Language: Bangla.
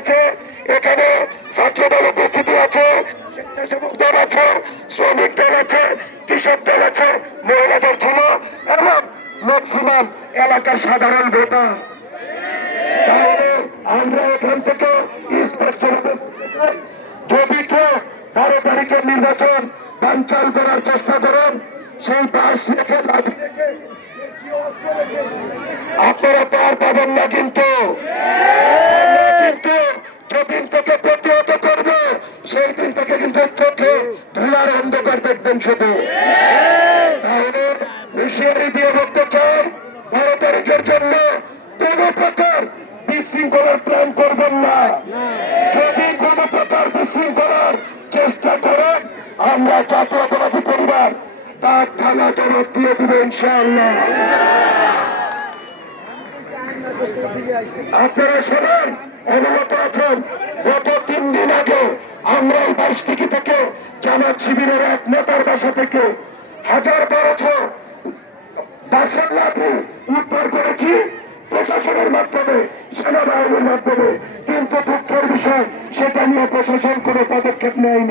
হয়েছে। এখানে ছাত্র দল উপস্থিতি আছে, স্বেচ্ছাসেবক দল আছে, শ্রমিক দল আছে, কৃষক দল আছে, মহিলাদের ছিল এবং ম্যাক্সিমাম এলাকার সাধারণ ভোটার। তাহলে আমরা এখান থেকে স্পষ্ট যদি কেউ 12 তারিখের নির্বাচন বানচাল করার চেষ্টা করেন, সেই বাস রেখে লাঠি রেখে আপনারা পার পাবেন না। কিন্তু যেদিন থেকে প্রতিহত করবে সেই দিন থেকে কিন্তু চোখে ধুলার অন্ধকার দেখবেন শুধু। তাহলে হুঁশিয়ারি দিয়ে বলতে চাই, 12 তারিখের জন্য কোন প্রকার বিশৃঙ্খলার প্ল্যান করবেন না। যদি কোন প্রকার বিশৃঙ্খলার চেষ্টা করেন, আমরা জাতীয়তাবাদী পরিবার তার থানা জবাব দিয়ে দেবে ইনশাআল্লাহ। আপনারা শোনেন, অবগত আছেন, গত 3 দিন আগে আমরা এই 22 থেকে জামাত শিবিরের এক নেতার বাসা থেকে 1012 বাসার লাঠি উদ্ধার করেছি প্রশাসনের মাধ্যমে, সেনাবাহিনীর মাধ্যমে। কিন্তু দুঃখের বিষয়, সেটা নিয়ে প্রশাসন কোনো পদক্ষেপ নেয়নি।